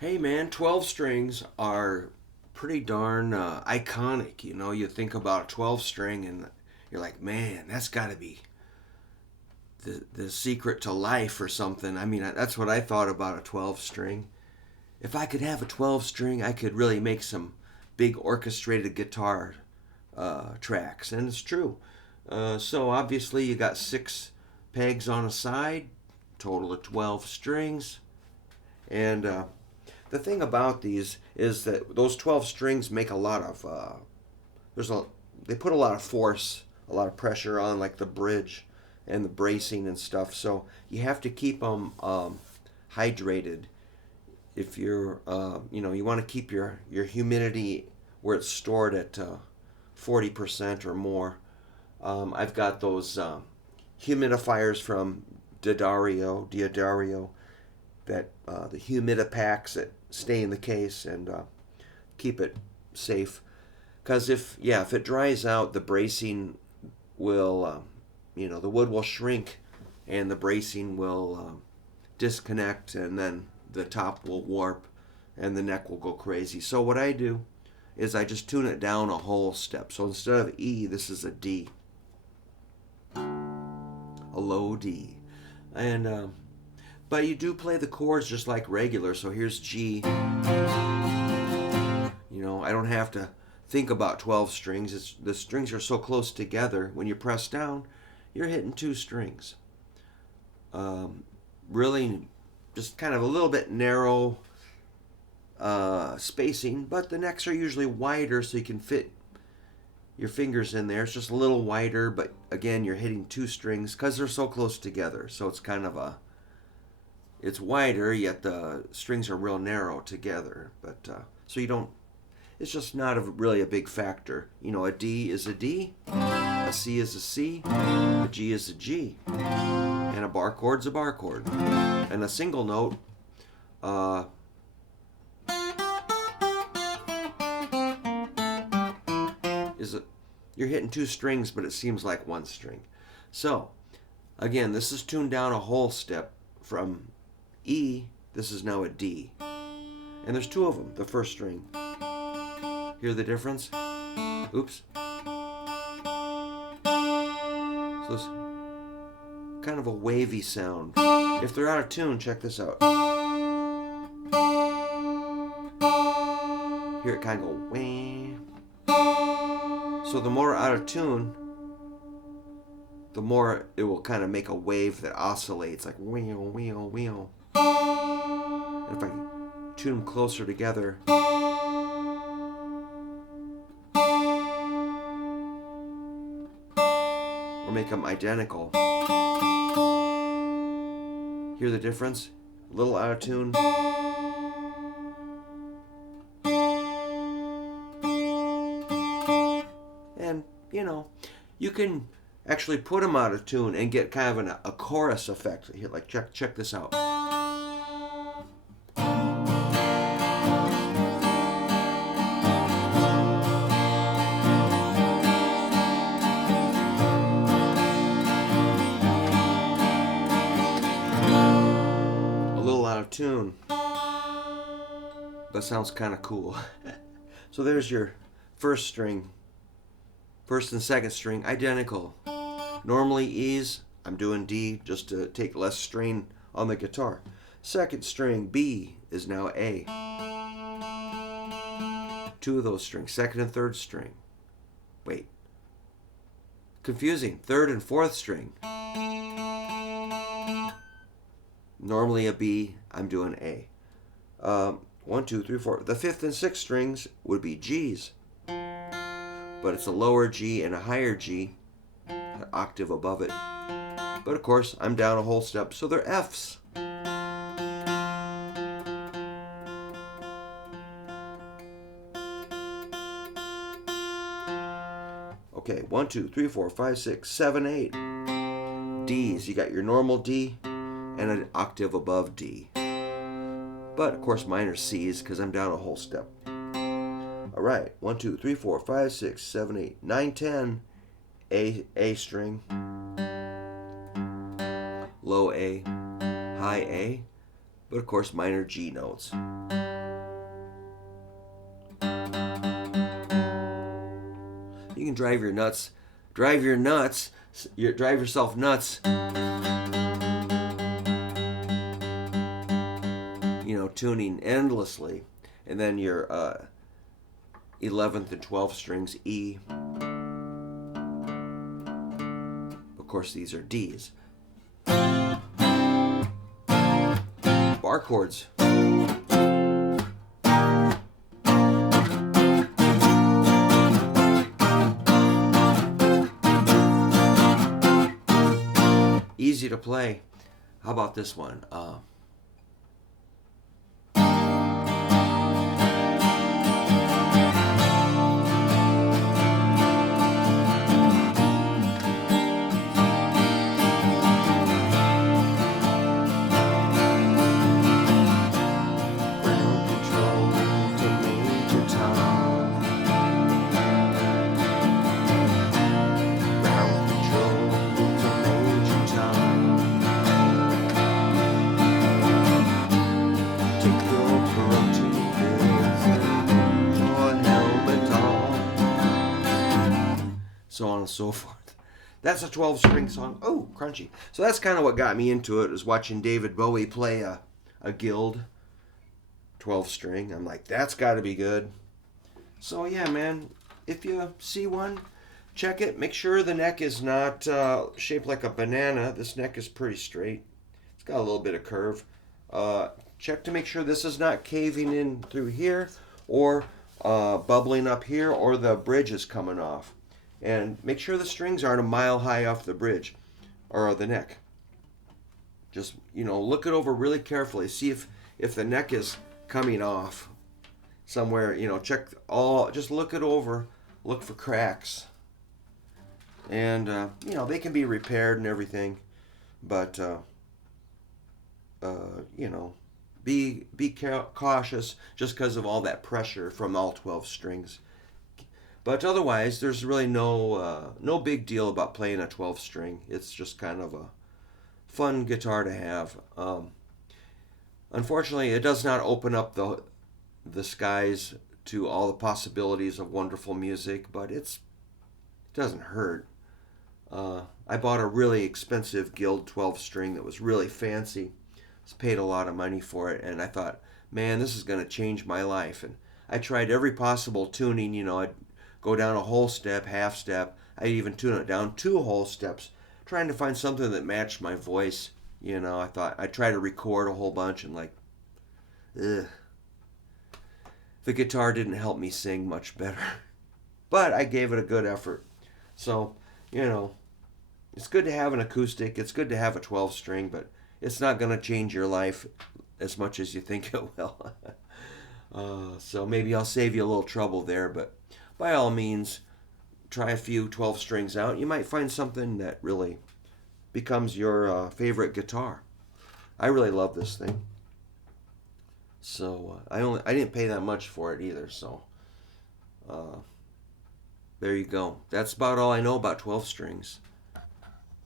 Hey man, 12 strings are pretty darn iconic. You know, you think about a 12 string and you're like, man, that's got to be the secret to life or something. I mean, that's what I thought about a 12 string. If I could have a 12 string, I could really make some big orchestrated guitar tracks. And it's true. So obviously, you got six pegs on a side, total of 12 strings. And the thing about these is that those 12 strings make a lot of there's a they put a lot of force, a lot of pressure on like the bridge and the bracing and stuff. So you have to keep them hydrated. If you're you want to keep your humidity where it's stored at 40% or more. I've got those humidifiers from Diodario, that the humidipacks that stay in the case and keep it safe. Because if it dries out, the bracing will, the wood will shrink, and the bracing will disconnect, and then the top will warp, and the neck will go crazy. So what I do is I just tune it down a whole step. So instead of E, this is a D, a low D, and but you do play the chords just like regular. So here's G. I don't have to think about 12 strings. The strings are so close together. When you press down, you're hitting two strings. Really, just kind of a little bit narrow spacing, but the necks are usually wider so you can fit your fingers in there. It's just a little wider, but again, you're hitting two strings because they're so close together. So it's kind of it's wider, yet the strings are real narrow together. But so you don't. It's just not really a big factor. A D is a D, a C is a C, a G is a G, and a bar chord's a bar chord, and a single note. You're hitting two strings, but it seems like one string. So again, this is tuned down a whole step from E. This is now a D, and there's two of them. The first string. Hear the difference? Oops. So it's kind of a wavy sound. If they're out of tune, check this out. Hear it kind of go wah. So the more out of tune, the more it will kind of make a wave that oscillates like wheel, wheel, wheel. And if I tune them closer together, or make them identical. Hear the difference? A little out of tune. And, you can actually put them out of tune and get kind of a chorus effect. Here, like, check this out. Tune, but sounds kind of cool. So there's your first string. First and second string identical. Normally E's, I'm doing D just to take less strain on the guitar. Second string B is now A. Two of those strings, second and third string. Wait, confusing. Third and fourth string. Normally a B, I'm doing A. 1, 2, 3, 4. The fifth and sixth strings would be G's. But it's a lower G and a higher G, an octave above it. But of course, I'm down a whole step, so they're F's. Okay, 1, 2, 3, 4, 5, 6, 7, 8. D's. You got your normal D and an octave above D. But of course mine are C's because I'm down a whole step. Alright, 1, 2, 3, 4, 5, 6, 7, 8, 9, 10. A string. Low A, high A. But of course mine are G notes. can drive yourself nuts, tuning endlessly. And then your 11th and 12th strings, E. Of course, these are Ds. Bar chords. Easy to play. How about this one? So on and so forth. That's a 12-string song. Oh, crunchy. So that's kind of what got me into it, was watching David Bowie play a Guild 12-string. I'm like, that's got to be good. So yeah, man, if you see one, check it. Make sure the neck is not shaped like a banana. This neck is pretty straight. It's got a little bit of curve. Check to make sure this is not caving in through here or bubbling up here, or the bridge is coming off. And make sure the strings aren't a mile high off the bridge or the neck. Just, look it over really carefully. See if the neck is coming off somewhere. Just look it over. Look for cracks. And, they can be repaired and everything. But, be cautious just because of all that pressure from all 12 strings. But otherwise, there's really no big deal about playing a 12 string. It's just kind of a fun guitar to have. Unfortunately, it does not open up the skies to all the possibilities of wonderful music, but it doesn't hurt. I bought a really expensive Guild 12 string that was really fancy. I paid a lot of money for it, and I thought, man, this is going to change my life. And I tried every possible tuning. I'd go down a whole step, half step. I'd even tune it down 2 whole steps, trying to find something that matched my voice. I thought I'd try to record a whole bunch, and ugh. The guitar didn't help me sing much better. But I gave it a good effort. So, it's good to have an acoustic. It's good to have a 12 string, but it's not going to change your life as much as you think it will. So maybe I'll save you a little trouble there, but by all means, try a few 12 strings out. You might find something that really becomes your favorite guitar. I really love this thing. So I didn't pay that much for it either. So there you go. That's about all I know about 12 strings.